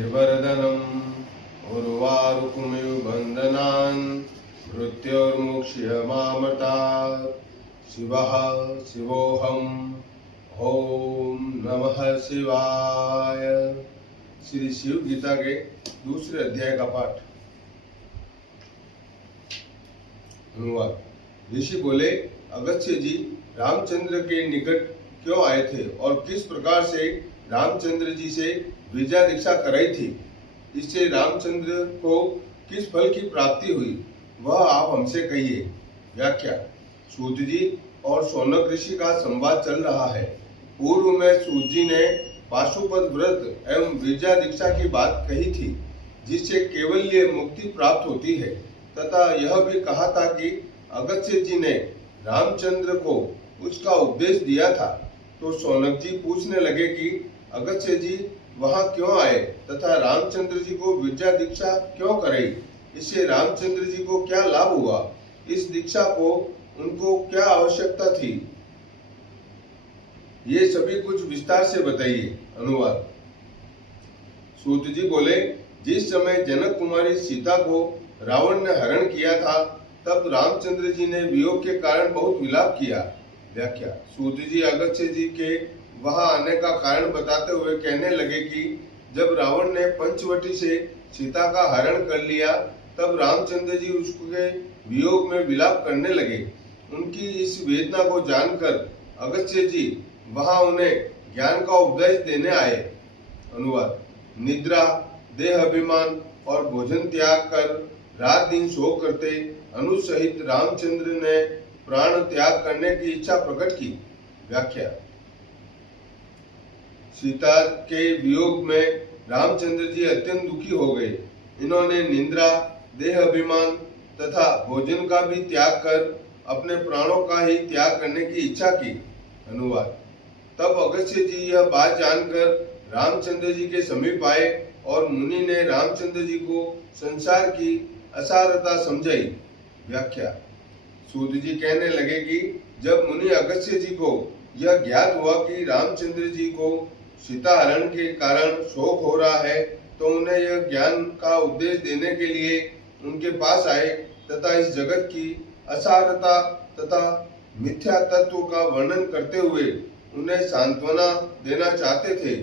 त्रिवर्धनम् उर्वारुकमिव बन्धनान् मृत्योर्मुक्ष्यमामृतात् शिवः शिवोऽहम्। ओम नमः शिवाय। श्री शिव गीता के दूसरे अध्याय का पाठ। अनुवाद। ऋषि बोले, अगस्त्य जी रामचंद्र के निकट क्यों आए थे और किस प्रकार से रामचंद्र जी से विद्या दीक्षा कराई थी, इससे रामचंद्र को किस फल की प्राप्ति हुई, वह आप हमसे कहिए। व्याख्या। सूत जी और शौनक ऋषि का संवाद चल रहा है। पूर्व में सूत जी ने पाशुपत व्रत एवं विद्या दीक्षा की बात कही थी, जिससे केवल्य मुक्ति प्राप्त होती है, तथा यह भी कहा था कि अगस्त्य जी ने रामचंद्र को उसका उपदेश दिया था। तो शौनक जी पूछने लगे कि अगस्त्य जी वहां क्यों आए तथा रामचंद्र जी को विद्या दीक्षा क्यों कराई, इससे रामचंद्र जी को क्या लाभ हुआ, इस दीक्षा को उनको क्या आवश्यकता थी, ये सभी कुछ विस्तार से बताइए। अनुवाद। सूत जी बोले, जिस समय जनक कुमारी सीता को रावण ने हरण किया था, तब रामचंद्र जी ने वियोग के कारण बहुत विलाप किया। व्याख्या। सूत जी अगस्त्य जी के वहां आने का कारण बताते हुए कहने लगे कि जब रावण ने पंचवटी से सीता का हरण कर लिया, तब रामचंद्र जी उसके वियोग में विलाप करने लगे। उनकी इस वेदना को जानकर अगस्त्य जी वहां उन्हें ज्ञान का उपदेश देने आए। अनुवाद। निद्रा, देह अभिमान और भोजन त्याग कर रात दिन शोक करते अनुज सहित रामचंद्र ने प्राण त्याग करने की इच्छा प्रकट की। व्याख्या। सीता के वियोग में रामचंद्र जी अत्यंत दुखी हो गए। इन्होंने निद्रा, देह अभिमान तथा भोजन का भी त्याग कर अपने प्राणों का ही त्याग करने की इच्छा की। अनुवाद। तब अगस्त्य जी यह बात जानकर रामचंद्र जी के समीप आए और मुनि ने रामचंद्र जी को संसार की असारता समझाई। व्याख्या। सूत जी कहने लगे कि जब मुनि अगस्त्य जी को यह ज्ञात हुआ कि रामचंद्र जी को सीता हरण के कारण शोक हो रहा है, तो उन्हें यह ज्ञान का उपदेश देने के लिए उनके पास आए तथा इस जगत की असारता तथा मिथ्या तत्व का वर्णन करते हुए उन्हें सांत्वना देना चाहते थे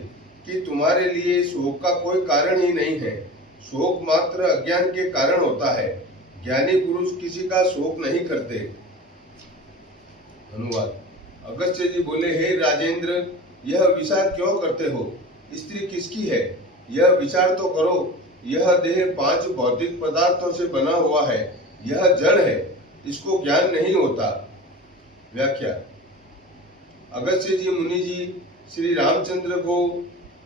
कि तुम्हारे लिए शोक का कोई कारण ही नहीं है। शोक मात्र अज्ञान के कारण होता है। ज्ञानी पुरुष किसी का शोक नहीं करते। अनुवाद। अगस्त्य जी बोले, हे राजेंद्र, यह विचार क्यों करते हो? स्त्री किसकी है, यह विचार तो करो। यह देह 5 भौतिक पदार्थों से बना हुआ है। यह जड़ है, इसको ज्ञान नहीं होता। व्याख्या। अगस्त्य जी मुनि जी श्री रामचंद्र को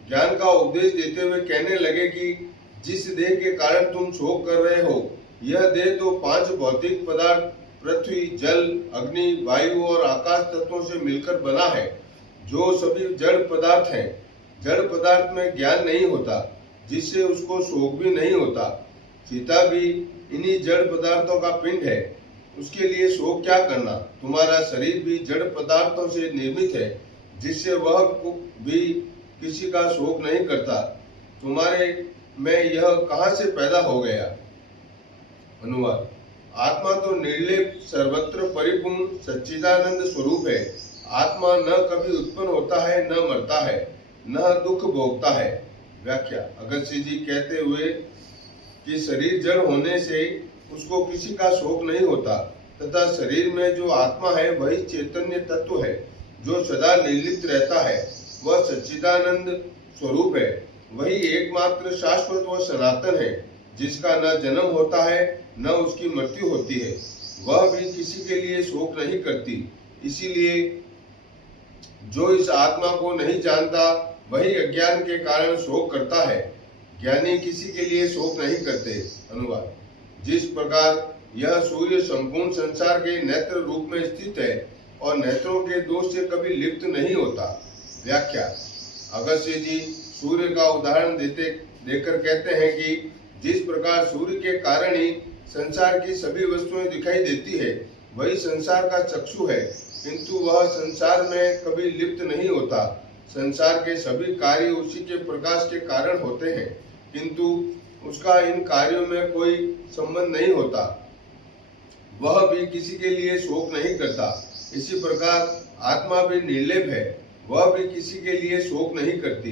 ज्ञान का उपदेश देते हुए कहने लगे कि जिस देह के कारण तुम शोक कर रहे हो, यह देह तो 5 भौतिक पदार्थ पृथ्वी, जल, अग्नि, वायु और आकाश तत्वों से मिलकर बना है, जो सभी जड़ पदार्थ हैं। जड़ पदार्थ में ज्ञान नहीं होता, जिससे उसको शोक भी नहीं होता। सीता भी इन्हीं जड़ पदार्थों का पिंड है, उसके लिए शोक क्या करना। तुम्हारा शरीर भी जड़ पदार्थों से निर्मित है, जिससे वह भी किसी का शोक नहीं करता। तुम्हारे में यह कहां से पैदा हो गया? अनुवाद। आत्मा तो निर्लेप, सर्वत्र परिपूर्ण सच्चिदानंद स्वरूप है। आत्मा न कभी उत्पन्न होता है, न मरता है, न दुख भोगता है। व्याख्या। अगस्त्य जी कहते हुए कि शरीर जड़ होने से उसको किसी का शोक नहीं होता, तथा शरीर में जो आत्मा है वही चैतन्य तत्व है, जो सदा निर्लिप्त रहता है। वह सच्चिदानंद स्वरूप है। वही एकमात्र शाश्वत व सनातन है, जिसका न जन्म होता है न उसकी मृत्यु होती है। वह भी किसी के लिए शोक नहीं करती। इसीलिए जो इस आत्मा को नहीं जानता, वही अज्ञान के कारण शोक करता है। ज्ञानी किसी के लिए शोक नहीं करते। अनुवाद। जिस प्रकार यह सूर्य संपूर्ण संसार के नेत्र रूप में स्थित है और नेत्रों के दोष से कभी लिप्त नहीं होता। व्याख्या। अगस्त्य जी सूर्य का उदाहरण देकर कहते हैं कि जिस प्रकार सूर्य के कारण ही संसार की सभी वस्तुएं दिखाई देती है, वही संसार का चक्षु है, किंतु वह संसार में कभी लिप्त नहीं होता। संसार के सभी कार्य उसी के प्रकाश के कारण होते हैं। किंतु उसका इन कार्यों में कोई संबंध नहीं होता, वह भी किसी के लिए शोक नहीं करता। इसी प्रकार आत्मा भी निर्लेप है, वह भी किसी के लिए शोक नहीं करती।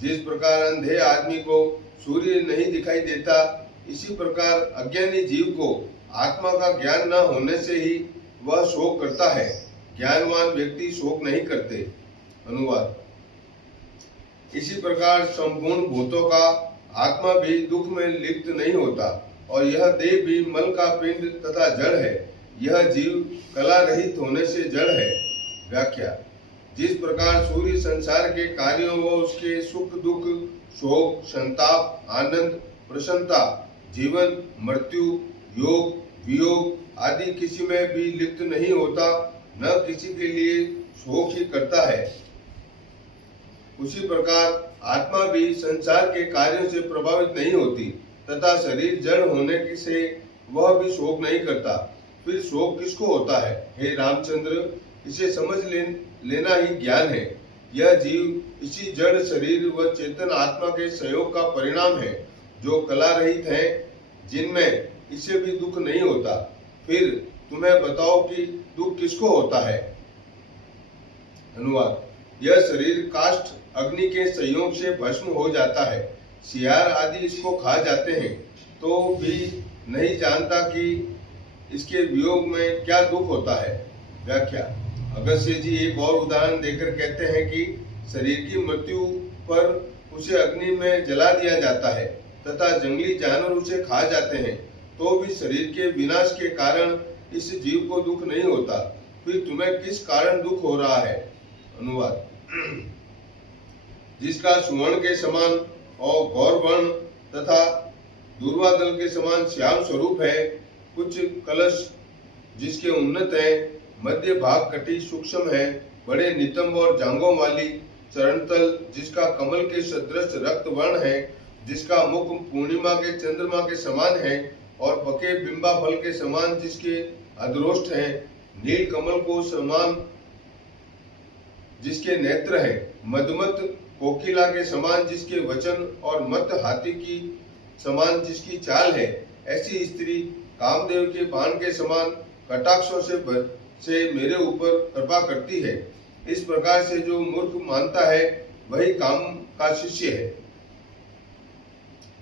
जिस प्रकार अंधे आदमी को सूर्य नहीं दिखाई देता, इसी प्रकार अज्ञानी जीव को आत्मा का ज्ञान न होने से ही वह शोक करता है। ज्ञानवान व्यक्ति शोक नहीं करते। अनुवाद। इसी प्रकार संपूर्ण भूतों का आत्मा भी दुख में लिप्त नहीं होता, और यह देह भी मल का पिंड तथा जड़ है। यह जीव कला रहित होने से जड़ है। व्याख्या। जिस प्रकार सूर्य संसार के कार्यों व उसके सुख दुख, शोक, संताप, आनंद, प्रसन्नता, जीवन, मृत्यु, योग, वियोग आदि किसी में भी लिप्त नहीं होता, न किसी के लिए शोक ही करता है, उसी प्रकार आत्मा भी संसार के कार्यों से प्रभावित नहीं होती तथा शरीर जड़ होने से वह भी शोक नहीं करता। फिर शोक किसको होता है? हे रामचंद्र, इसे समझ लेना ही ज्ञान है। यह जीव इसी जड़ शरीर व चेतन आत्मा के सहयोग का परिणाम है, जो कला रहित है, जिनमें इससे भी दुख नहीं होता। फिर तुम्हें बताओ कि दुख किसको होता है? अनुवाद। यह शरीर काष्ठ अग्नि के संयोग से भस्म हो जाता है। सियार आदि इसको खा जाते हैं, तो भी नहीं जानता कि इसके वियोग में क्या दुख होता है। व्याख्या। अगस्त्य जी एक और उदाहरण देकर कहते हैं कि शरीर की मृत्यु पर उसे अग्नि में जला दिया जाता है तथा जंगली जानवर उसे खा जाते हैं, तो भी शरीर के विनाश के कारण इस जीव को दुख नहीं होता। फिर तुम्हें किस कारण दुख हो रहा है? अनुवाद। जिसका सुवर्ण के समान और गौर वर्ण तथा दूर्वादल के समान श्याम स्वरूप है, कुछ कलश जिसके उन्नत है, मध्य भाग कटी सूक्ष्म है, बड़े नितंब और जांघों वाली चरणतल जिसका कमल के सदृश रक्त वर्ण है, जिसका मुख पूर्णिमा के चंद्रमा के समान है और पके बिंबा फल के समान जिसके अधरोष्ठ है, नील कमल को समान जिसके नेत्र है, मधुमत कोकिला के समान जिसके वचन और मत हाथी की समान जिसकी चाल है, ऐसी स्त्री कामदेव के बाण के समान कटाक्षों से मेरे ऊपर कृपा करती है। इस प्रकार से जो मूर्ख मानता है वही काम का शिष्य है।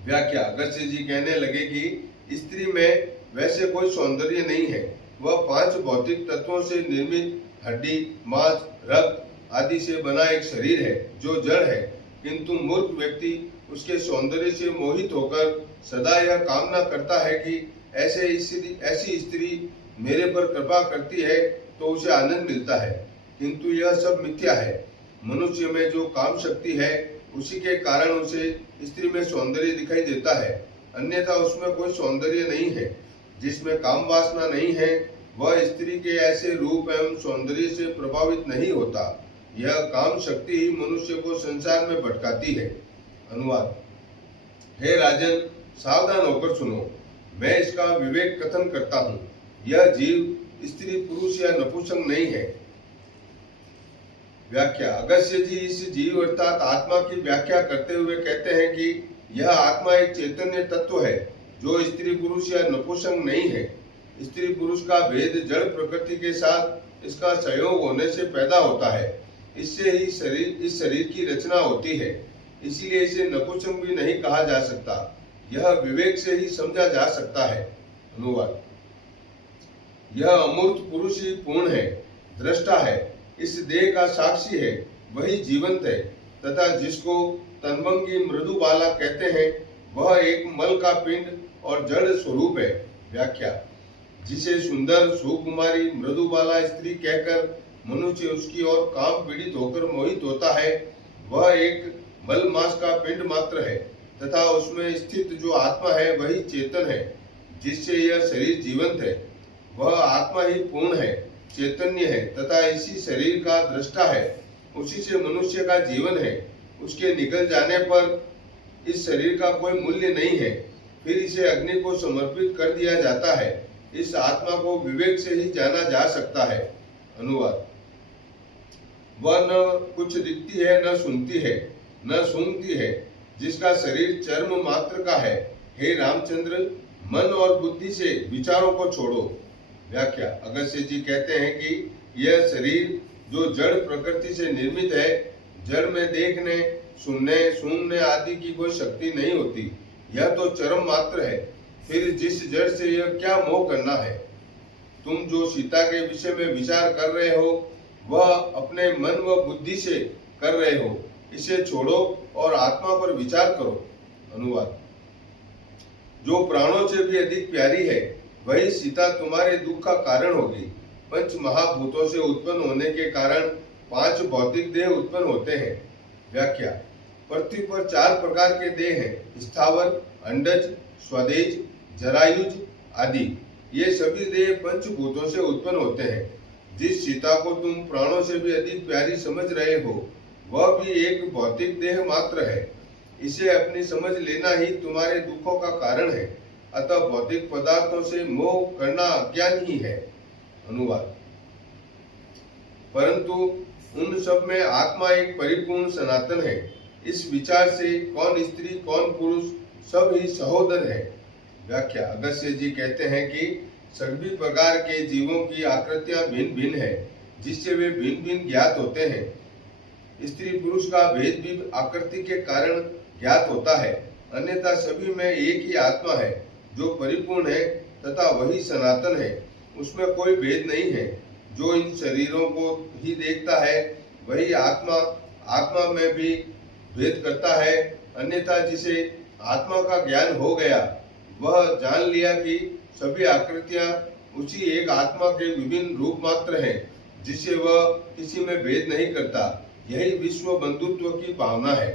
व्याख्या। अगस्त्य जी कहने लगे कि स्त्री में वैसे कोई सौंदर्य नहीं है, वह 5 भौतिक तत्वों से निर्मित हड्डी, मांस, रक्त आदि से बना एक शरीर है जो जड़ है, किंतु मूर्ख व्यक्ति उसके सौंदर्य से मोहित होकर सदा यह कामना करता है कि ऐसी स्त्री मेरे पर कृपा करती है तो उसे आनंद मिलता है, किंतु यह सब मिथ्या है। मनुष्य में जो काम शक्ति है उसी के कारण उसे स्त्री में सौंदर्य दिखाई देता है, अन्यथा उसमें कोई सौंदर्य नहीं है। जिसमें काम वासना नहीं है वह स्त्री के ऐसे रूप एवं सौंदर्य से प्रभावित नहीं होता। यह काम शक्ति ही मनुष्य को संसार में भटकाती है। अनुवाद। हे राजन, सावधान होकर सुनो, मैं इसका विवेक कथन करता हूँ। यह जीव स्त्री, पुरुष या नपुंसक नहीं है। व्याख्या। अगस्त्य जी इस जीव अर्थात आत्मा की व्याख्या करते हुए कहते हैं कि यह आत्मा एक चैतन्य तत्व है जो स्त्री, पुरुष या नपुंसक नहीं है। स्त्री पुरुष का भेद जड़ प्रकृति के साथ इसका संयोग होने से पैदा होता है, इससे ही इस शरीर की रचना होती है, इसीलिए इसे नपुंसक भी नहीं कहा जा सकता। यह विवेक से ही समझा जा सकता है। अनुवाद। यह अमूर्त पुरुष ही पूर्ण है, दृष्टा है, इस देह का साक्षी है, वही जीवंत है तथा जिसको तनभंगी मृदुबाला कहते हैं वह एक मल का पिंड और जड़ स्वरूप है। व्याख्या। जिसे सुंदर, सुकुमारी, मृदुबाला स्त्री कहकर मनुष्य उसकी ओर काम पीड़ित होकर मोहित होता है, वह एक मल मास का पिंड मात्र है तथा उसमें स्थित जो आत्मा है वही चेतन है, जिससे यह शरीर जीवंत है। वह आत्मा ही पूर्ण है, चैतन्य है तथा इसी शरीर का दृष्टा है, उसी से मनुष्य का जीवन है। उसके निकल जाने पर इस शरीर का कोई मूल्य नहीं है, फिर इसे अग्नि को समर्पित कर दिया जाता है। इस आत्मा को विवेक से ही जाना जा सकता है। अनुवाद। वह न कुछ दिखती है, न सुनती है, न सूंघती है, जिसका शरीर चर्म मात्र का है। हे रामचंद्र, मन और बुद्धि से विचारों को छोड़ो। व्याख्या। अगस्त्य जी कहते हैं कि यह शरीर जो जड़ प्रकृति से निर्मित है, जड़ में देखने, सुनने, सूंघने आदि की कोई शक्ति नहीं होती। यह तो चरम मात्र है। फिर जिस जड़ से यह क्या मोह करना है? तुम जो सीता के विषय में विचार कर रहे हो, वह अपने मन व बुद्धि से कर रहे हो। इसे छोड़ो और आत्मा पर विचार करो। अनुवाद। जो प्राणों से भी अधिक प्यारी है, वही सीता तुम्हारे दुख का कारण होगी। पंच महाभूतों से उत्पन्न होने के कारण 5 भौतिक देह उत्पन्न होते हैं। व्याख्या। पृथ्वी पर 4 प्रकार के देह हैं, स्थावर, अंडज, स्वदेज, जरायुज आदि। ये सभी देह पंचभूतों से उत्पन्न होते हैं। जिस सीता को तुम प्राणों से भी अधिक प्यारी समझ रहे हो, वह भी एक भौतिक देह मात्र है। इसे अपनी समझ लेना ही तुम्हारे दुखों का कारण है। अतः भौतिक पदार्थों से मोह करना अज्ञान ही है। अनुवाद। परंतु उन सब में आत्मा एक परिपूर्ण सनातन है। इस विचार से कौन स्त्री कौन पुरुष सब ही सहोदर है। व्याख्या। अगस्त्य जी कहते हैं कि सभी प्रकार के जीवों की आकृतियां भिन्न भिन्न है, जिससे वे भिन्न भिन्न ज्ञात होते हैं। स्त्री पुरुष का भेद भी आकृति के कारण ज्ञात होता है, अन्यथा सभी में एक ही आत्मा है जो परिपूर्ण है तथा वही सनातन है। उसमें कोई भेद नहीं है। जो इन शरीरों को ही देखता है, वही आत्मा में भी भेद करता है। अन्यथा जिसे आत्मा का ज्ञान हो गया, वह जान लिया कि सभी आकृतियां उसी एक आत्मा के विभिन्न रूप मात्र हैं, जिससे वह किसी में भेद नहीं करता। यही विश्व बंधुत्व की भावना है।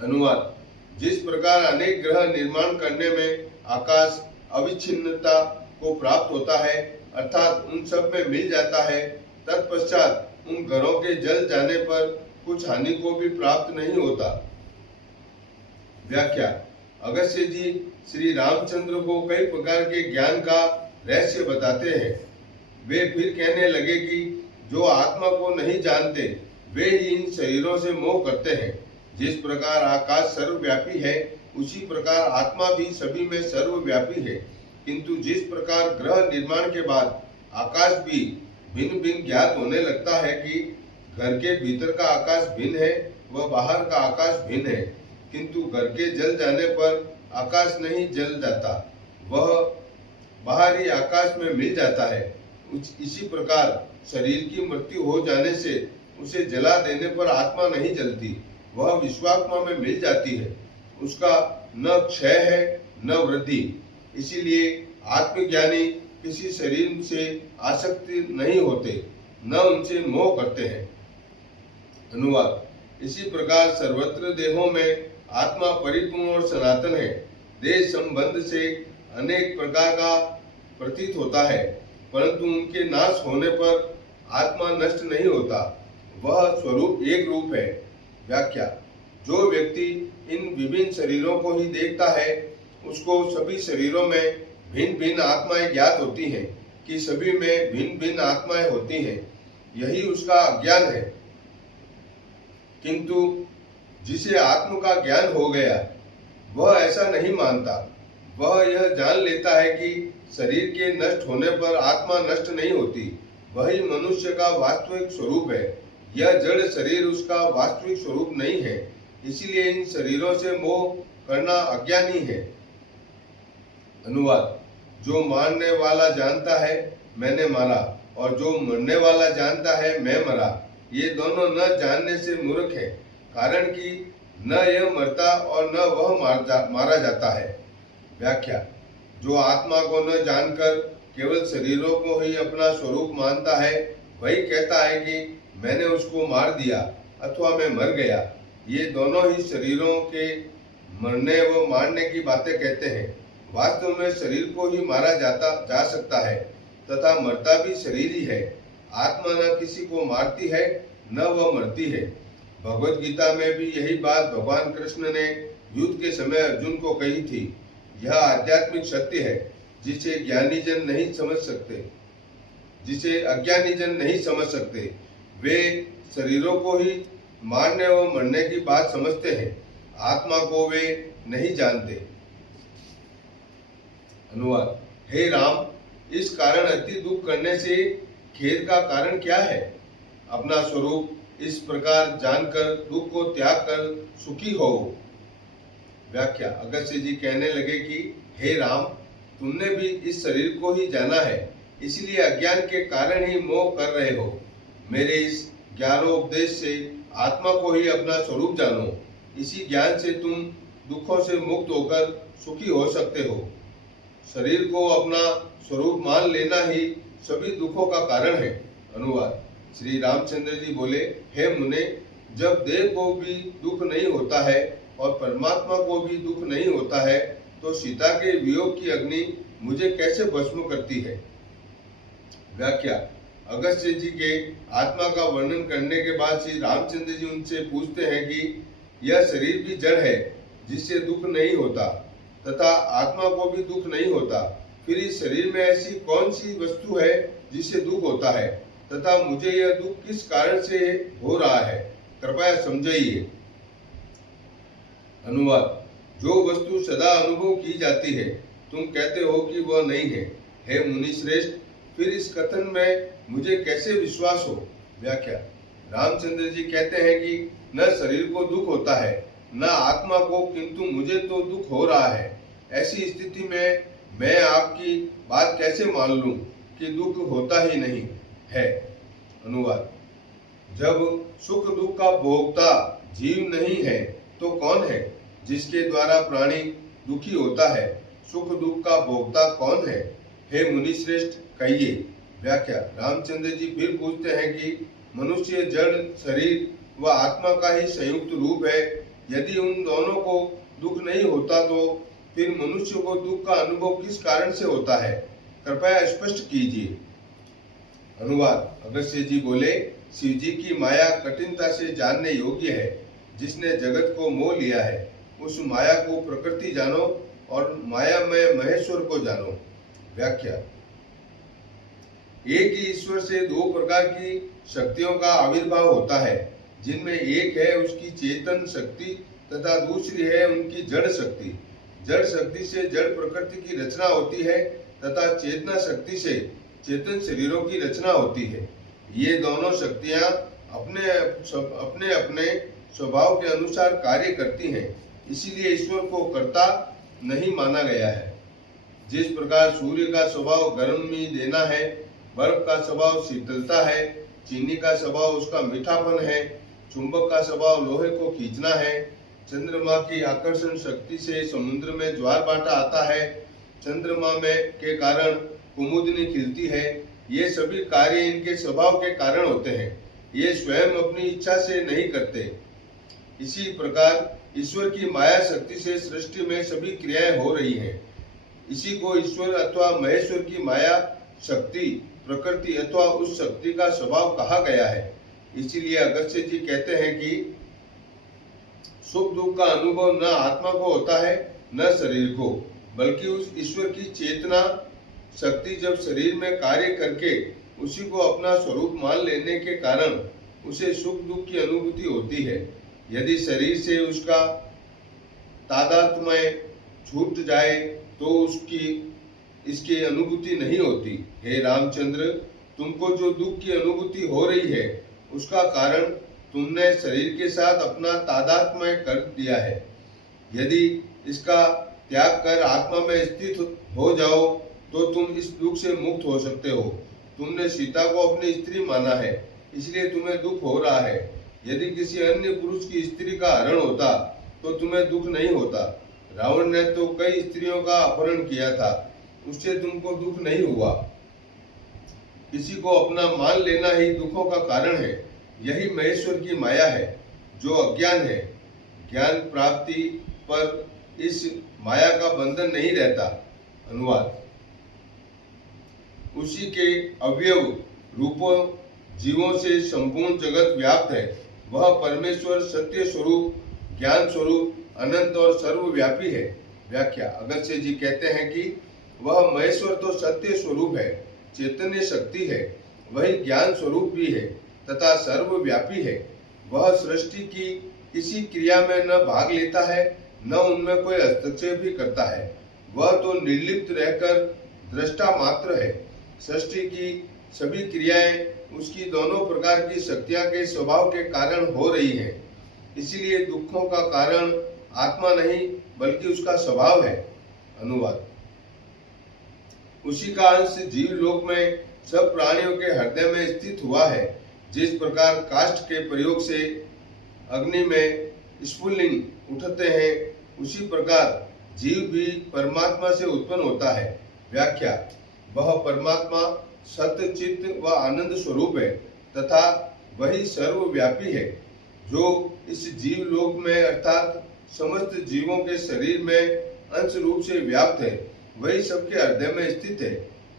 अनुवाद। जिस प्रकार अनेक ग्रह निर्माण करने में आकाश अविच्छिन्नता को प्राप्त होता है, अर्थात उन सब में मिल जाता है, तत्पश्चात उन ग्रहों के जल जाने पर कुछ हानि को भी प्राप्त नहीं होता। व्याख्या। अगस्त्य जी श्री रामचंद्र को कई प्रकार के ज्ञान का रहस्य बताते हैं। वे फिर कहने लगे कि जो आत्मा को नहीं जानते, वे ही इन शरीरों से मोह करते हैं। जिस प्रकार आकाश सर्वव्यापी है, उसी प्रकार आत्मा भी सभी में सर्वव्यापी है। किंतु जिस प्रकार ग्रह निर्माण के बाद आकाश भी भिन्न भिन्न ज्ञात होने लगता है कि घर के भीतर का आकाश भिन्न है व बाहर का आकाश भिन्न है, किंतु घर के जल जाने पर आकाश नहीं जल जाता, वह बाहरी आकाश में मिल जाता है। इसी प्रकार शरीर की मृत्यु हो जाने से उसे जला देने पर आत्मा नहीं जलती, वह विश्वात्मा में मिल जाती है। उसका न क्षय है न वृद्धि। इसीलिए आत्मज्ञानी किसी शरीर से आसक्ति नहीं होते, न उनसे मोह करते हैं। अनुवाद। इसी प्रकार सर्वत्र देहों में आत्मा परिपूर्ण और सनातन है। देह संबंध से अनेक प्रकार का प्रतीत होता है, परंतु उनके नाश होने पर आत्मा नष्ट नहीं होता, वह स्वरूप एक रूप है। व्याख्या। जो व्यक्ति इन विभिन्न शरीरों को ही देखता है, उसको सभी शरीरों में भिन्न भिन्न आत्माएं ज्ञात होती हैं कि सभी में भिन्न भिन्न आत्माएं होती हैं। यही उसका अज्ञान है। किंतु जिसे आत्म का ज्ञान हो गया, वह ऐसा नहीं मानता। वह यह जान लेता है कि शरीर के नष्ट होने पर आत्मा नष्ट नहीं होती, वही मनुष्य का वास्तविक स्वरूप है। यह जड़ शरीर उसका वास्तविक स्वरूप नहीं है। इसलिए इन शरीरों से मोह करना अज्ञानी है। अनुवाद। जो मारने वाला जानता है मैंने मारा, और जो मरने वाला जानता है मैं मरा, ये दोनों न जानने से मूर्ख है। कारण कि न यह मरता और न वह मारा जाता है। व्याख्या। जो आत्मा को न जानकर केवल शरीरों को ही अपना स्वरूप मानता है, वही कहता है कि मैंने उसको मार दिया अथवा मैं मर गया। ये दोनों ही शरीरों के मरने व मारने की बातें कहते हैं। वास्तव में शरीर को ही मारा जा सकता है तथा मरता भी शरीर ही है। आत्मा न किसी को मारती है न वह मरती है। भगवत गीता में भी यही बात भगवान कृष्ण ने युद्ध के समय अर्जुन को कही थी। यह आध्यात्मिक सत्य है जिसे ज्ञानी जन नहीं समझ सकते, जिसे अज्ञानी जन नहीं समझ सकते। वे शरीरों को ही मारने व मरने की बात समझते हैं। आत्मा को वे नहीं जानते। अनुवाद। हे राम, इस कारण अति दुख करने से खेद का कारण क्या है? अपना स्वरूप इस प्रकार जानकर दुख को त्याग कर सुखी हो। व्याख्या। अगस्त्य जी कहने लगे कि हे राम, तुमने भी इस शरीर को ही जाना है, इसलिए अज्ञान के कारण ही मोह कर रहे हो। मेरे इस ज्ञानोपदेश से आत्मा को ही अपना स्वरूप जानो। इसी ज्ञान से तुम दुखों से मुक्त होकर सुखी हो सकते हो। शरीर को अपना स्वरूप मान लेना ही सभी दुखों का कारण है। अनुवाद। श्री रामचंद्र जी बोले, हे मुने, जब देह को भी दुख नहीं होता है और परमात्मा को भी दुख नहीं होता है, तो सीता के वियोग की अग्नि मुझे कैसे भस्म करती है? व्याख्या। अगस्त्य जी के आत्मा का वर्णन करने के बाद श्री रामचंद्र जी उनसे पूछते हैं कि यह शरीर भी जड़ है जिससे दुख नहीं होता तथा आत्मा को भी दुख नहीं होता, फिर इस शरीर में ऐसी कौन सी वस्तु है जिससे दुख होता है तथा मुझे यह दुख किस कारण से हो रहा है, कृपया समझाइए। अनुवाद। जो वस्तु सदा अनुभव की जाती है, तुम कहते हो कि वह नहीं है। हे मुनि श्रेष्ठ, फिर इस कथन में मुझे कैसे विश्वास हो? व्याख्या। रामचंद्र जी कहते हैं कि न शरीर को दुख होता है न आत्मा को, किंतु मुझे तो दुख हो रहा है। ऐसी स्थिति में मैं आपकी बात कैसे मान लूं कि दुख होता ही नहीं है? अनुवाद। जब सुख दुख का भोक्ता जीव नहीं है तो कौन है जिसके द्वारा प्राणी दुखी होता है? सुख दुख का भोक्ता कौन है? हे मुनि श्रेष्ठ, कहिए। व्याख्या। रामचंद्र जी फिर पूछते हैं कि मनुष्य जड़ शरीर व आत्मा का ही संयुक्त रूप है। यदि उन दोनों को दुख नहीं होता तो फिर मनुष्य को दुख का अनुभव किस कारण से होता है? कृपया स्पष्ट कीजिए। अनुवाद। अगस्त्य जी बोले, शिव जी की माया कठिनता से जानने योग्य है। जिसने जगत को मोह लिया है उस माया को प्रकृति जानो और माया में महेश्वर को जानो। व्याख्या। एक ही ईश्वर से दो प्रकार की शक्तियों का आविर्भाव होता है, जिनमें एक है उसकी चेतन शक्ति तथा दूसरी है उनकी जड़ शक्ति। जड़ शक्ति से जड़ प्रकृति की रचना होती है तथा चेतना शक्ति से चेतन शरीरों की रचना होती है। ये दोनों शक्तियां अपने अपने स्वभाव के अनुसार कार्य करती हैं, इसीलिए ईश्वर को कर्ता नहीं माना गया है। जिस प्रकार सूर्य का स्वभाव गर्मी देना है, बर्फ का स्वभाव शीतलता है, चीनी का स्वभाव उसका मीठापन है, चुंबक का स्वभाव लोहे को खींचना है, चंद्रमा की आकर्षण शक्ति से समुद्र में ज्वार भाटा आता है, चंद्रमा में के कारण कुमुदनी खिलती है। ये सभी कार्य इनके स्वभाव के कारण होते हैं, ये स्वयं अपनी इच्छा से नहीं करते। इसी प्रकार ईश्वर की माया शक्ति से सृष्टि में सभी क्रियाएं हो रही हैं। इसी को ईश्वर अथवा महेश्वर की माया शक्ति, प्रकृति अथवा उस शक्ति का स्वभाव कहा गया है। इसीलिए अगस्त्य जी कहते हैं कि सुख दुख का अनुभव न आत्मा को होता है न शरीर को, बल्कि उस ईश्वर की चेतना शक्ति जब शरीर में कार्य करके उसी को अपना स्वरूप मान लेने के कारण उसे सुख दुख की अनुभूति होती है। यदि शरीर से उसका तादात्म्य छूट जाए तो उसकी इसकी अनुभूति नहीं होती। हे रामचंद्र, तुमको जो दुख की अनुभूति हो रही है उसका कारण तुमने शरीर के साथ अपना तादात्म्य कर दिया है। यदि इसका त्याग कर आत्मा में स्थित हो जाओ तो तुम इस दुख से मुक्त हो सकते हो। तुमने सीता को अपनी स्त्री माना है, इसलिए तुम्हें दुख हो रहा है। यदि किसी अन्य पुरुष की स्त्री का हरण होता तो तुम्हें दुख नहीं होता। रावण ने तो कई स्त्रियों का अपहरण किया था, उससे तुमको दुख नहीं हुआ। किसी को अपना मान लेना ही दुखों का कारण है। यही महेश्वर की माया है जो अज्ञान है। ज्ञान प्राप्ति पर इस माया का बंधन नहीं रहता। अनुवाद। उसी के अवयव रूपों जीवों से संपूर्ण जगत व्याप्त है। वह परमेश्वर सत्य स्वरूप, ज्ञान स्वरूप, अनंत और सर्वव्यापी है। व्याख्या। अगस्त्य जी कहते हैं कि वह महेश्वर तो सत्य स्वरूप है, चैतन्य शक्ति है, वही ज्ञान स्वरूप भी है तथा सर्वव्यापी है। वह सृष्टि की किसी क्रिया में न भाग लेता है न उनमें कोई हस्तक्षेप भी करता है। वह तो निर्लिप्त रहकर दृष्टा मात्र है। सृष्टि की सभी क्रियाएं उसकी दोनों प्रकार की शक्तियां के स्वभाव के कारण हो रही हैं। इसीलिए दुखों का कारण आत्मा नहीं बल्कि उसका स्वभाव है। अनुवाद। उसी का अंश जीव लोक में सब प्राणियों के हृदय में स्थित हुआ है। जिस प्रकार काष्ठ के प्रयोग से अग्नि में स्फुलिंग उठते हैं, उसी प्रकार जीव भी परमात्मा से उत्पन्न होता है। व्याख्या। वह परमात्मा सत्य, चित्त व आनंद स्वरूप है तथा वही सर्वव्यापी है, जो इस जीव लोक में अर्थात समस्त जीवों के शरीर में अंश रूप से व्याप्त है। वही सबके हृदय में स्थित है।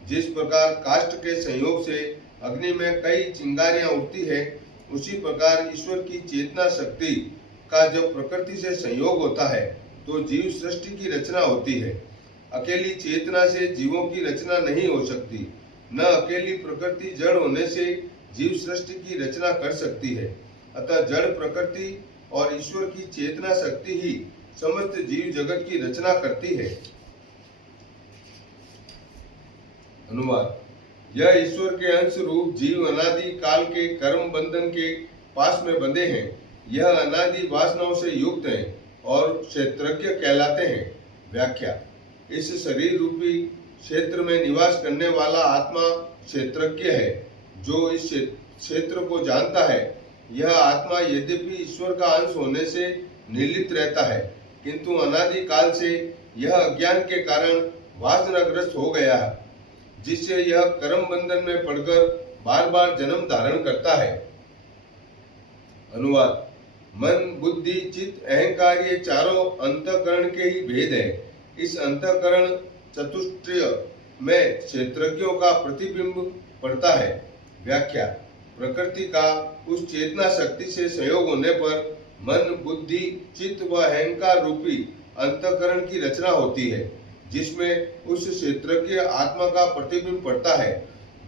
जिस प्रकार काष्ठ के संयोग से अग्नि में कई चिंगारियां उठती है, उसी प्रकार ईश्वर की चेतना शक्ति का जब प्रकृति से संयोग होता है तो जीव सृष्टि की रचना होती है। अकेली चेतना से जीवों की रचना नहीं हो सकती, न अकेली प्रकृति जड़ होने से जीव सृष्टि की रचना कर सकती है। अतः जड़ प्रकृति और ईश्वर की चेतना शक्ति ही समस्त जीव जगत की रचना करती है। अनुवाद। यह ईश्वर के अंश रूप जीव अनादि काल के कर्म बंधन के पास में बंधे हैं। यह अनादि वासनाओं से युक्त हैं और क्षेत्रज्ञ कहलाते हैं। व्याख्या। इस शरीर रूपी क्षेत्र में निवास करने वाला आत्मा क्षेत्रज्ञ है, जो इस क्षेत्र को जानता है। यह आत्मा यद्यपि ईश्वर का अंश होने से निर्लिप्त रहता है, किंतु अनादि काल से यह अज्ञान के कारण वासनाग्रस्त हो गया है, जिससे यह कर्म बंधन में पड़कर बार बार जन्म धारण करता है। अनुवाद। मन, बुद्धि, चित्त, अहंकार ये चारों अंतःकरण के ही भेद हैं। इस अंतःकरण चतुष्टय में क्षेत्रज्ञों का प्रतिबिंब पड़ता है। व्याख्या। प्रकृति का उस चेतना शक्ति से संयोग होने पर मन, बुद्धि, चित्त व अहंकार रूपी अंतःकरण की रचना होती है, जिसमें उस क्षेत्रज्ञ आत्मा का प्रतिबिंब पड़ता है,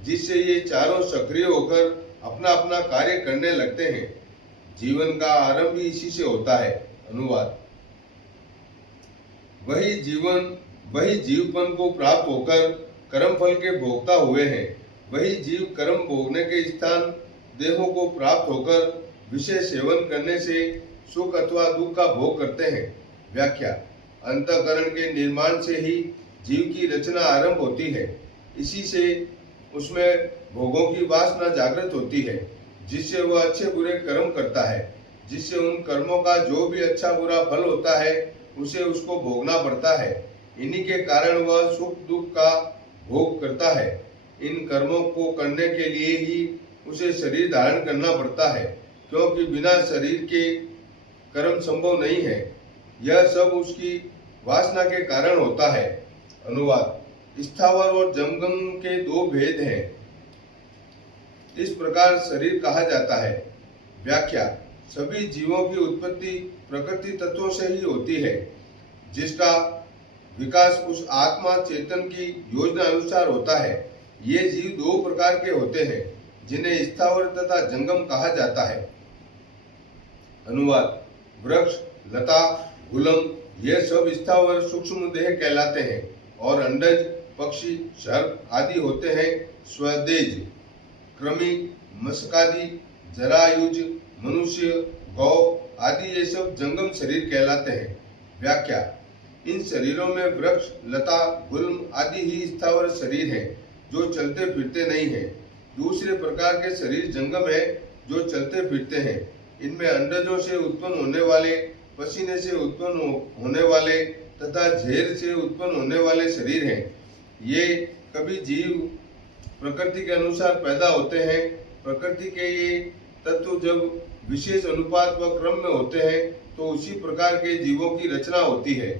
जिससे ये चारों सक्रिय होकर अपना अपना कार्य करने लगते हैं। जीवन का आरंभ भी इसी से होता है। अनुवाद। वही जीवपन को प्राप्त होकर कर्म फल के भोक्ता हुए हैं। वही जीव कर्म भोगने के स्थान देहों को प्राप्त होकर विषय सेवन करने से सुख अथवा दुख का भोग करते हैं। व्याख्या। अंतःकरण के निर्माण से ही जीव की रचना आरंभ होती है। इसी से उसमें भोगों की वासना जागृत होती है, जिससे वह अच्छे बुरे कर्म करता है, जिससे उन कर्मों का जो भी अच्छा बुरा फल होता है उसे उसको भोगना पड़ता है। इन्हीं के कारण वह सुख दुख का भोग करता है। इन कर्मों को करने के लिए ही उसे शरीर धारण करना पड़ता है, क्योंकि बिना शरीर के कर्म संभव नहीं है। यह सब उसकी वासना के कारण होता है। अनुवाद। स्थावर और जंगम के दो भेद हैं, इस प्रकार शरीर कहा जाता है। व्याख्या। सभी जीवों की उत्पत्ति प्रकृति तत्वों से ही होती है, जिसका विकास उस आत्मा चेतन की योजना अनुसार होता है। ये जीव दो प्रकार के होते हैं, जिन्हें स्थावर तथा जंगम कहा जाता है। अनुवाद। वृक्ष, लता, गुलम ये सब स्थावर सूक्ष्म देह कहलाते हैं और अंडज, पक्षी, सर्प आदि होते हैं स्वदेज। कृमि, मस्कादि, जरायुज, मनुष्य, गौ आदि ये सब जंगम शरीर कहलाते हैं। व्याख्या। इन शरीरों में वृक्ष, लता, गुल्म आदि ही स्थावर शरीर हैं, जो चलते फिरते नहीं हैं। दूसरे प्रकार के शरीर जंगम है, जो चलते फिरते हैं। इनमें अंडजों से उत्पन्न होने वाले, पसीने से उत्पन्न होने वाले तथा झेर से उत्पन्न होने वाले शरीर हैं। ये कभी जीव प्रकृति के अनुसार पैदा होते हैं। प्रकृति के ये तत्व जब विशेष अनुपात व क्रम में होते हैं तो उसी प्रकार के जीवों की रचना होती है,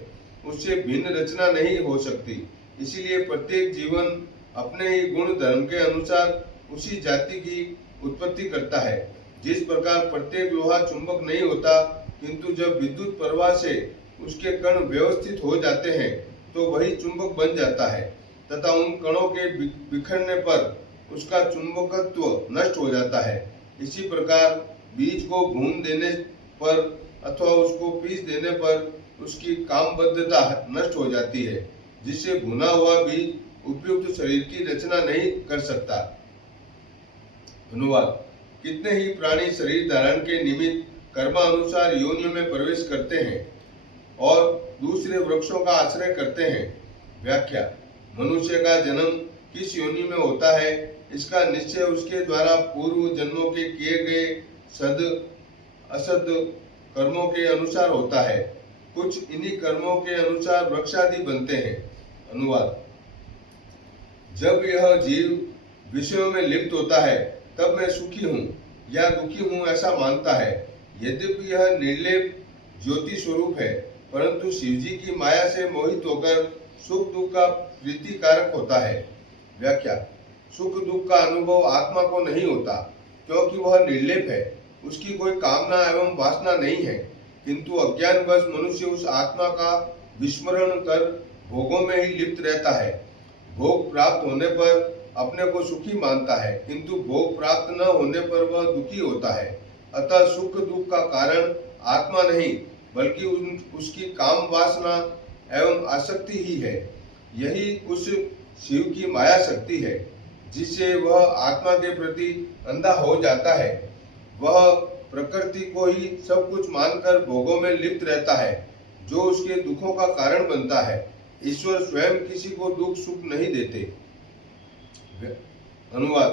उससे भिन्न रचना नहीं हो सकती। इसीलिए प्रत्येक जीवन अपने ही गुण धर्म के अनुसार उसी जाति की उत्पत्ति करता है। जिस प्रकार प्रत्येक लोहा चुंबक नहीं होता, किंतु जब विद्युत प्रवाह से उसके कण व्यवस्थित हो जाते हैं तो वही चुंबक बन जाता है तथा उन कणों के बिखरने पर उसका चुंबकत्व नष्ट हो जाता है। इसी प्रकार बीज को भून देने पर अथवा उसको पीस देने पर उसकी कामबद्धता नष्ट हो जाती है, जिससे भुना हुआ बीज उपयुक्त शरीर की रचना नहीं कर सकता। अनुवाद: कितने ही प्राणी शरीर धारण के निमित्त कर्मानुसार योनियों में प्रवेश करते हैं और दूसरे वृक्षों का आश्रय करते हैं। व्याख्या: मनुष्य का जन्म किस योनि में होता है, इसका निश्चय उसके द्वारा पूर्व जन्मों के किए गए सद असद कर्मों के अनुसार होता है। कुछ इन्हीं कर्मों के अनुसार वृक्षादि बनते हैं। अनुवाद: जब यह जीव विषयों में लिप्त होता है तब मैं सुखी हूँ या दुखी हूँ ऐसा मानता है। यद्यपि यह निर्लेप ज्योति स्वरूप है, परंतु शिवजी की माया से मोहित होकर सुख दुख का प्रीतिकारक होता है। व्याख्या: सुख दुख का अनुभव आत्मा को नहीं होता, क्योंकि वह निर्लेप है, उसकी कोई कामना एवं वासना नहीं है, किंतु अज्ञानवश मनुष्य उस आत्मा का विस्मरण कर भोगों में ही लिप्त रहता है। भोग प्राप्त होने पर अपने को सुखी मानता है, किंतु भोग प्राप्त न होने पर वह दुखी होता है। अतः सुख दुख का कारण आत्मा नहीं, बल्कि उसकी काम वासना एवं आसक्ति ही है। यही उस शिव की माया शक्ति है, जिससे वह आत्मा के प्रति अंधा हो जाता है। वह प्रकृति को ही सब कुछ मानकर भोगों में लिप्त रहता है, जो उसके दुखों का कारण बनता है। ईश्वर स्वयं किसी को दुख सुख नहीं देते। अनुवाद: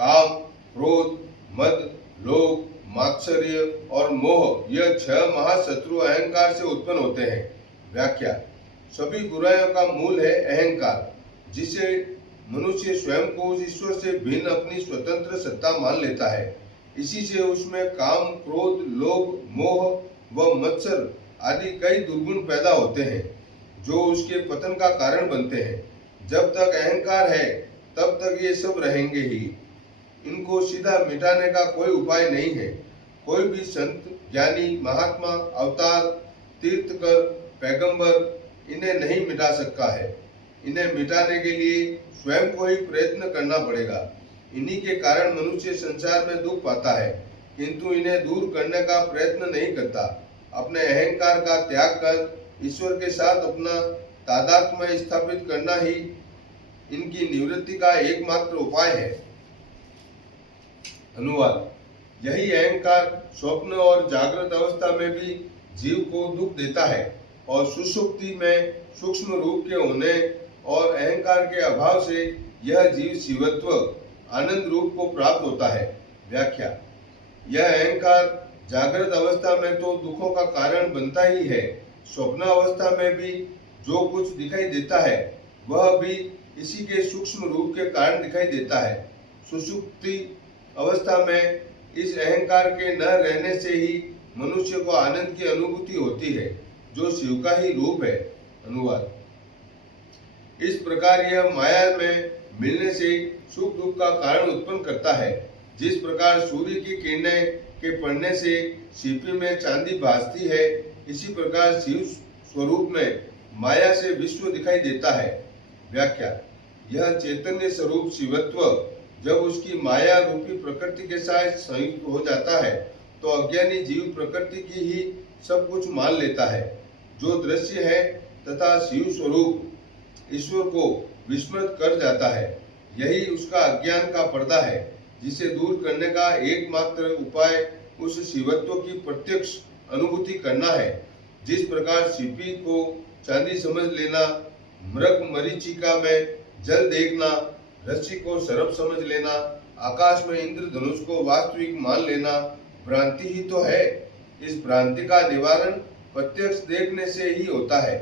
काम, क्रोध, मद, लोभ, मात्सर्य और मोह यह 6 महाशत्रु अहंकार से उत्पन्न होते हैं। व्याख्या: सभी बुराइयों का मूल है अहंकार, जिसे मनुष्य स्वयं को उस ईश्वर से भिन्न अपनी स्वतंत्र सत्ता मान लेता है। इसी से उसमें काम, क्रोध, लोभ, मोह व मत्सर आदि कई दुर्गुण पैदा होते हैं, जो उसके पतन का कारण बनते हैं। जब तक अहंकार है तब तक ये सब रहेंगे ही। इनको सीधा मिटाने का कोई उपाय नहीं है। कोई भी संत, ज्ञानी, महात्मा, अवतार, तीर्थकर, पैगंबर इन्हें नहीं मिटा सकता है। इन्हें मिटाने के लिए स्वयं को ही प्रयत्न करना पड़ेगा। इन्हीं के कारण मनुष्य संसार में दुख पाता है, किंतु इन्हें दूर करने का प्रयत्न नहीं करता। अपने अहंकार का त्याग कर ईश्वर के साथ अपना तादात्म्य स्थापित करना ही इनकी निवृत्ति का एकमात्र उपाय है। अनुवाद: यही अहंकार स्वप्न और जागृत अवस्था में भी जीव को दुख देता है और सुषुप्ति में सूक्ष्म रूप के होने और अहंकार के अभाव से यह जीव शिवत्व आनंद रूप को प्राप्त होता है। व्याख्या: यह अहंकार जागृत अवस्था में तो दुखों का कारण बनता ही है, स्वप्न अवस्था में भी जो कुछ दिखाई देता है वह भी इसी के सूक्ष्म रूप के कारण दिखाई देता है। सुषुप्ति अवस्था में इस अहंकार के न रहने से ही मनुष्य को आनंद की अनुभूति होती है, जो शिव का ही रूप है। अनुवाद: इस प्रकार यह माया में मिलने से सुख दुख का कारण उत्पन्न करता है। जिस प्रकार सूर्य की किरणें के पड़ने से सीपी में चांदी भासती है, इसी प्रकार शिव स्वरूप में माया से विश्व दिखाई देता है। व्याख्या: यह चैतन्य स्वरूप शिवत्व जब उसकी माया रूपी प्रकृति के साथ संयुक्त हो जाता है, तो अज्ञानी जीव प्रकृति की ही सब कुछ मान लेता है। जो दृश्य है तथा शिव स्वरूप ईश्वर को विस्मृत कर जाता है। यही उसका अज्ञान का पर्दा है, जिसे दूर करने का एकमात्र उपाय उस शिवत्व की प्रत्यक्ष अनुभूति करना है। जिस प्रकार सीपी को चांदी समझ लेना, मृग मरीचिका में जल देखना, रस्सी को सर्प समझ लेना, आकाश में इंद्रधनुष को वास्तविक मान लेना भ्रांति ही तो है। इस भ्रांति का निवारण प्रत्यक्ष देखने से ही होता है।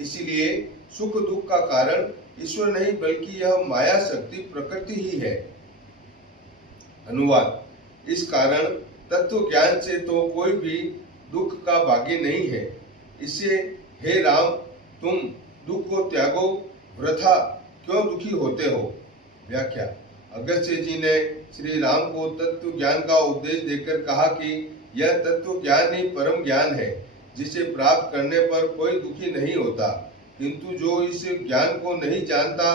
इसीलिए सुख दुख का कारण ईश्वर नहीं, बल्कि यह माया शक्ति प्रकृति ही है। अनुवाद: इस कारण तत्व ज्ञान से तो कोई भी दुख का भागी नहीं है। इससे हे राम, तुम दुख को त्यागो, वृथा क्यों दुखी होते हो। व्याख्या: अगस्त्य जी ने श्री राम को तत्व ज्ञान का उपदेश देकर कहा कि यह तत्व ज्ञान ही परम ज्ञान है, जिसे प्राप्त करने पर कोई दुखी नहीं होता। किंतु जो इस ज्ञान को नहीं जानता,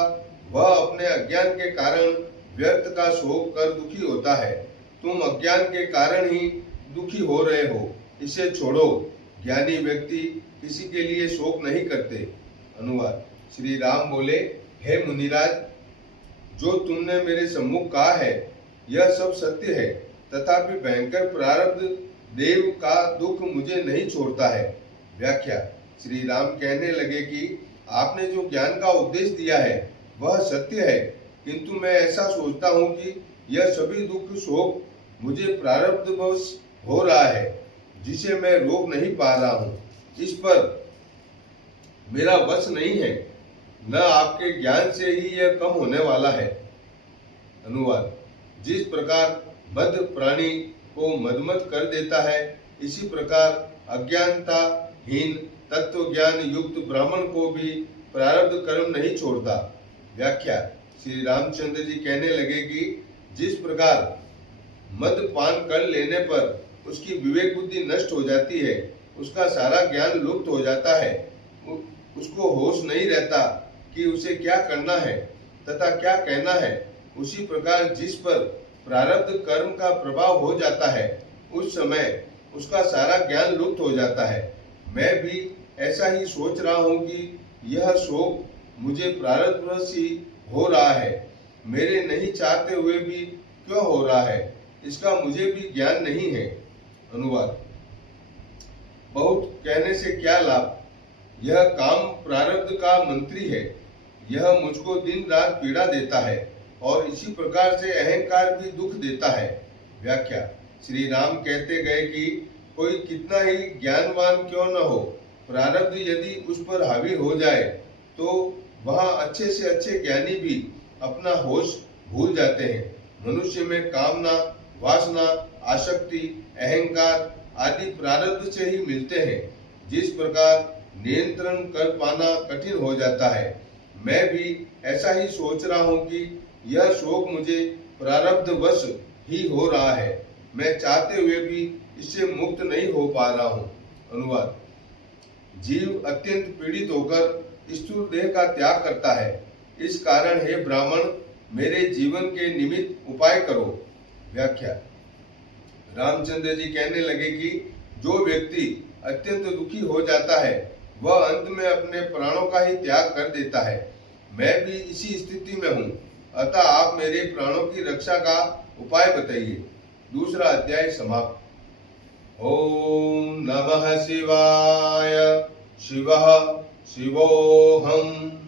वह अपने अज्ञान के कारण व्यर्थ का शोक कर दुखी होता है। तुम अज्ञान के कारण ही दुखी हो रहे हो। इसे छोड़ो। ज्ञानी व्यक्ति किसी के लिए शोक नहीं करते। अनुवाद। श्री राम बोले, हे मुनिराज, जो तुमने मेरे सम्मुख कहा है यह सब सत्य है, तथापि भयंकर प्रारब्ध देव का दुख मुझे नहीं छोड़ता है। व्याख्या। श्री राम कहने लगे कि आपने जो ज्ञान का उपदेश दिया है वह सत्य है, किंतु मैं ऐसा सोचता हूँ कि यह सभी दुख शोक मुझे प्रारब्धवश हो रहा है, जिसे मैं रोक नहीं पा रहा हूँ। इस पर मेरा वश नहीं है, न आपके ज्ञान से ही यह कम होने वाला है। अनुवाद। जिस प्रकार मद प्राणी को मदमत कर देता है, इसी प्रकार अज्ञानता हीन तत्व ज्ञान युक्त ब्राह्मण को भी प्रारब्ध कर्म नहीं छोड़ता। व्याख्या। श्री रामचंद्र जी कहने लगे कि जिस प्रकार मद पान कर लेने पर उसकी विवेक बुद्धि नष्ट हो जाती है, उसका सारा ज्ञान लुप्त हो जाता है, उसको होश नहीं रहता कि उसे क्या करना है तथा क्या कहना है, उसी प्रकार जिस पर प्रारब्ध कर्म का प्रभाव हो जाता है, उस समय उसका सारा ज्ञान लुप्त हो जाता है। मैं भी ऐसा ही सोच रहा हूँ कि यह शोक मुझे प्रारब्धवश ही हो रहा है, मेरे नहीं चाहते हुए भी क्यों हो रहा है, इसका मुझे भी ज्ञान नहीं है। अनुवाद। बहुत कहने से क्या लाभ, यह काम प्रारब्ध का मंत्री है, यह मुझको दिन रात पीड़ा देता है और इसी प्रकार से अहंकार भी दुख देता है। व्याख्या। श्री राम कहते गए कि कोई कितना ही ज्ञानवान क्यों न हो, प्रारब्ध यदि उस पर हावी हो जाए तो वहाँ अच्छे से अच्छे ज्ञानी भी अपना होश भूल जाते हैं। मनुष्य में कामना, वासना, आसक्ति, अहंकार आदि प्रारब्ध से ही मिलते हैं। जिस प्रकार नियंत्रण कर पाना कठिन हो जाता है, मैं भी ऐसा ही सोच रहा हूँ कि यह शोक मुझे प्रारब्धवश ही हो रहा है, मैं चाहते हुए भी इससे मुक्त नहीं हो पा रहा हूँ। अनुवाद। जीव अत्यंत पीड़ित होकर स्थूल देह का त्याग करता है, इस कारण हे ब्राह्मण, मेरे जीवन के निमित्त उपाय करो। व्याख्या। रामचंद्र जी कहने लगे कि जो व्यक्ति अत्यंत दुखी हो जाता है वह अंत में अपने प्राणों का ही त्याग कर देता है। मैं भी इसी स्थिति में हूँ, अतः आप मेरे प्राणों की रक्षा का उपाय बताइए। दूसरा अध्याय समाप्त। ओम नमः शिवाय। शिवः शिवोऽहम्।